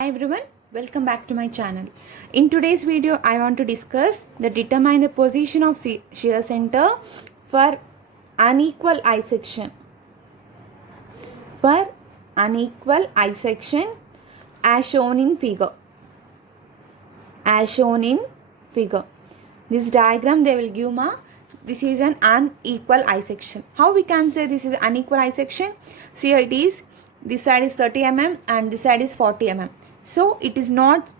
Hi everyone, welcome back to my channel. In today's video, I want to discuss determine the position of shear center for unequal eye section. For unequal eye section as shown in figure. As shown in figure. This diagram they will give this is an unequal eye section. How we can say this is unequal eye section? See here it is. This side is 30 mm and this side is 40 mm. So it is not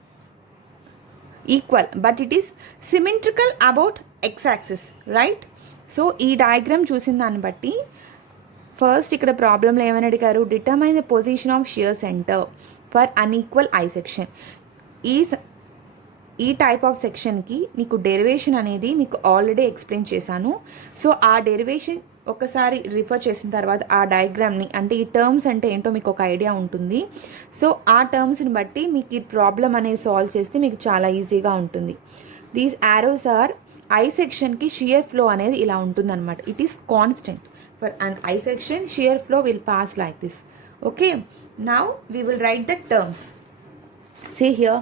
equal but it is symmetrical about x-axis, right? So ఈ diagram చూసిన దాన్ని బట్టి first ఇక్కడ ప్రాబ్లంలో ఏమని అడిగారు, determine the position of shear centre for unequal I section. ఈ type of సెక్షన్కి నీకు డెరివేషన్ అనేది మీకు ఆల్రెడీ ఎక్స్ప్లెయిన్ చేశాను. సో ఆ డెరివేషన్ ఒకసారి రిఫర్ చేసిన తర్వాత ఆ డయాగ్రామ్ని అంటే ఈ టర్మ్స్ అంటే ఏంటో మీకు ఒక ఐడియా ఉంటుంది. సో ఆ టర్మ్స్ని బట్టి మీకు ఈ ప్రాబ్లం అనేది సాల్వ్ చేస్తే మీకు చాలా ఈజీగా ఉంటుంది. దీస్ యారోస్ ఆర్ ఐ సెక్షన్కి షియర్ ఫ్లో అనేది ఇలా ఉంటుందన్నమాట. It is constant for an I section. Shear flow will pass like this. Okay, now we will write the terms. See here,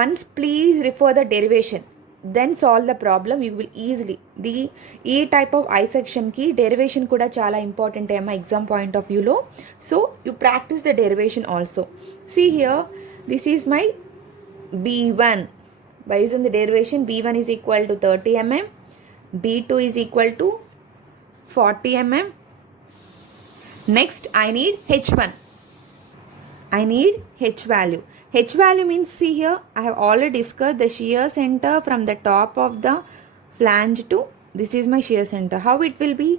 once please refer the derivation, then solve the problem. You will easily ఈ type of I సెక్షన్కి derivation కూడా చాలా important ఏమో exam point of వ్యూలో. So you practice the derivation also. See here, this is my B1. By using the derivation, B1 is equal to 30 mm, B2 is equal to 40 mm. Next I need H1. I need H value. H value means, see here, I have already discussed the shear center from the top of the flange to this is my shear center. How it will be?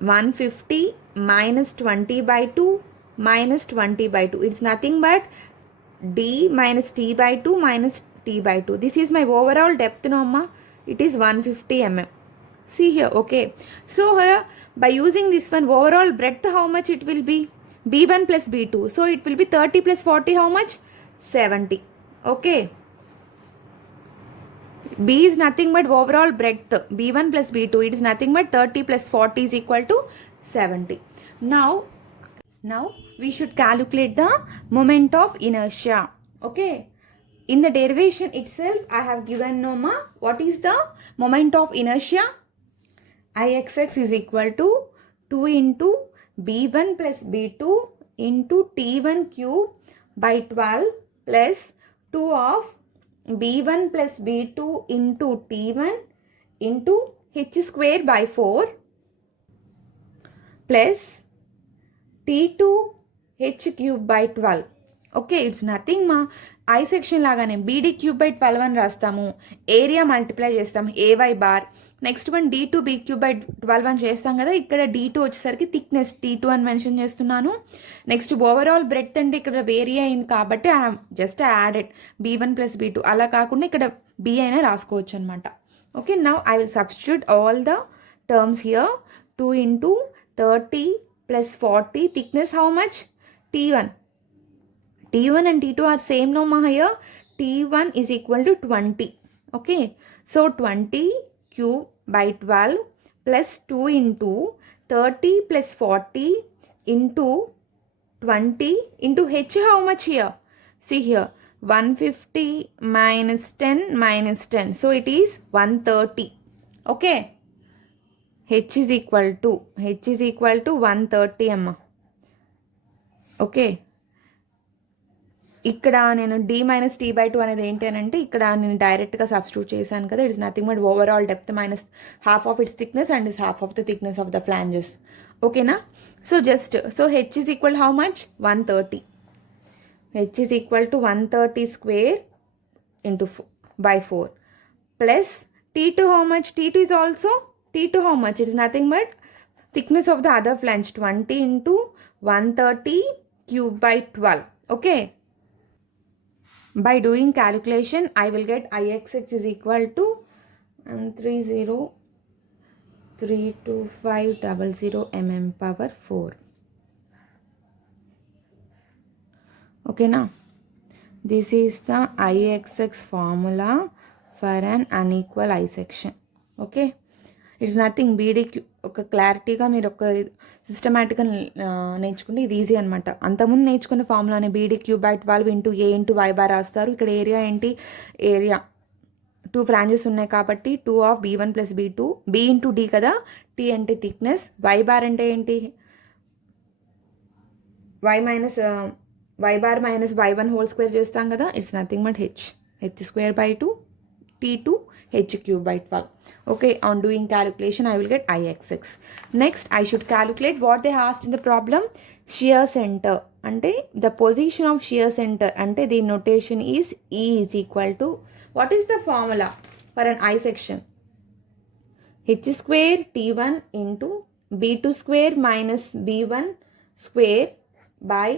150 minus 20 by 2 minus 20 by 2. It's nothing but D minus T by 2 minus T by 2. This is my overall depth, Norma. It is 150 mm. See here, okay. So here, by using this one, overall breadth, how much it will be? B1 plus B2. So it will be 30 plus 40, how much? 70. Okay. B is nothing but overall breadth. B1 plus B2. It is nothing but 30 plus 40 is equal to 70. Now we should calculate the moment of inertia. Okay. In the derivation itself, I have given Noma. What is the moment of inertia? Ixx is equal to 2 into B1 plus B2 into T1 cube by 12 plus 2 of B1 plus B2 into T1 into H square by 4 plus T2 H cube by 12. Okay, it's nothing మా I section లాగానే beedi cube by 12 అని రాస్తాము. Area multiply చేస్తాము AY bar. Next one D2 B cube by 12 అని చేస్తాం కదా. ఇక్కడ D2 వచ్చేసరికి థిక్నెస్ T2 అని మెన్షన్ చేస్తున్నాను. నెక్స్ట్ ఓవరాల్ బ్రెడ్త్ అంటే ఇక్కడ వేరీ అయింది కాబట్టి just added B1 plus B2. అలా కాకుండా ఇక్కడ B అయినా రాసుకోవచ్చు అనమాట. Okay, now I will substitute all the terms here. 2 into 30 plus 40. Thickness how much? T1. T1 and T2 are same no ma here. T1 is equal to 20. Okay. So 20 cube by 12 plus 2 into 30 plus 40 into 20 into H how much here? See here. 150 minus 10 minus 10. So it is 130. Okay. H is equal to 130 amma. Okay. ఇక్కడ నేను D minus T by 2 అనేది ఏంటి అని అంటే ఇక్కడ నేను డైరెక్ట్గా substitute చేశాను కదా. It's nothing but overall depth minus half of its thickness and is half of the thickness of the flanges. ఓకేనా? So H is equal how much? 130. H is equal to 130 square into by 4 plus T2 how much? T2 how much? It is nothing but thickness of the other flange 20 into 130 cube by 12. Okay. By doing calculation, I will get Ixx is equal to 130,32500 mm power 4. Okay, now this is the Ixx formula for an unequal I section. Okay. It's nothing. బీడీకి ఒక క్లారిటీగా మీరు ఒక సిస్టమేటిక్గా నేర్చుకుంటే ఇది easy అనమాట. అంతకుముందు నేర్చుకున్న ఫార్ములానే BD cube by 12 into A into Y bar రాస్తారు. ఇక్కడ ఏరియా ఏంటి, ఏరియా 2 ఫ్రాంచెస్ ఉన్నాయి కాబట్టి 2 of B1 plus B2, B into D కదా, T అంటే థిక్నెస్, వై బార్ అంటే ఏంటి, y bar minus y1 whole square చేస్తాం కదా, it's nothing but h square by 2 T2 h cube by 12. Okay, on doing calculation I will get Ixx. Next I should calculate what they asked in the problem, shear center. Ante the position of shear center, ante the notation is E is equal to, what is the formula for an I section, h square T1 into B2 square minus B1 square by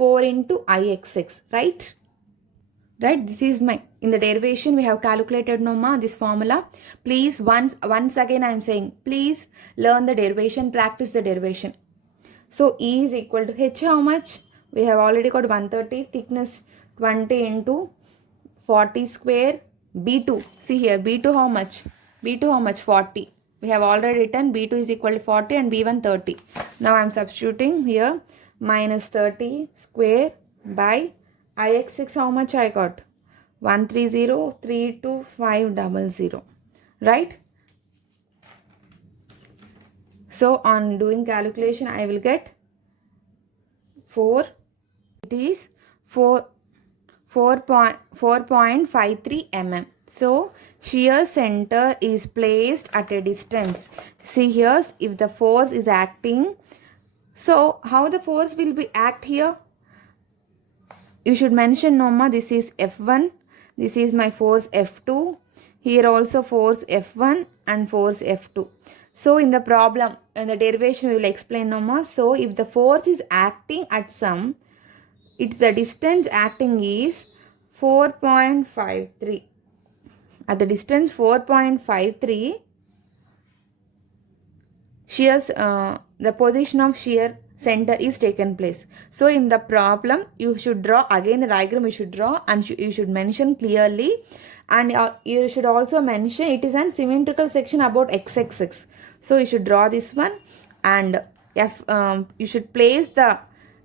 4 into Ixx, right? Right, this is my, in the derivation we have calculated this formula. Please once again I am saying, please learn the derivation, practice the derivation. So E is equal to h, how much, we have already got 130, thickness 20 into 40 square, B2, see here B2 how much, 40, we have already written B2 is equal to 40 and B1 30. Now I am substituting here, minus 30 square by Ixx, how much I got, 130,32500, right? So on doing calculation I will get 4, it is 4.53 mm. So shear center is placed at a distance. See here, if the force is acting, so how the force will be act here, you should mention this is F1, this is my force F2, here also force F1 and force F2. So in the problem, in the derivation we will explain so if the force is acting at some, it's the distance acting is 4.53, at the distance 4.53, shears, the position of shear center is taken place. So in the problem you should draw again the diagram, you should draw and you should mention clearly, and you should also mention it is an symmetrical section about x-axis. So you should draw this one, and you should place the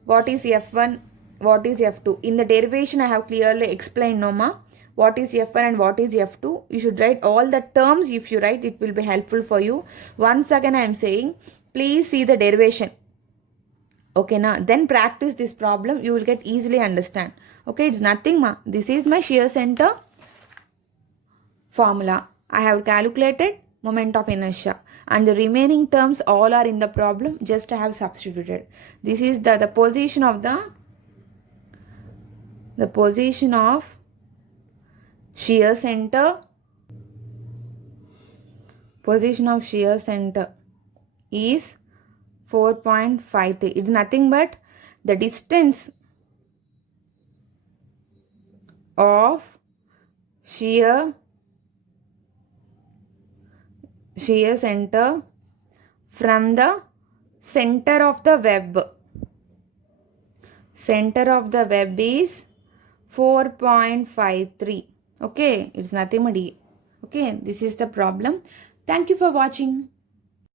what is F1, what is F2. In the derivation I have clearly explained what is F1 and what is F2. You should write all the terms. If you write, it will be helpful for you. Once again I am saying, please see the derivation. Okay, now then practice this problem, you will get easily understand. Okay, it's nothing this is my shear center formula. I have calculated moment of inertia and the remaining terms all are in the problem, just I have substituted. This is the position of the position of shear center, position of shear center is 4.53. It's nothing but the distance of shear center from the center of the web. Center of the web is 4.53. Okay, it's nothing but E. Okay, this is the problem. Thank you for watching.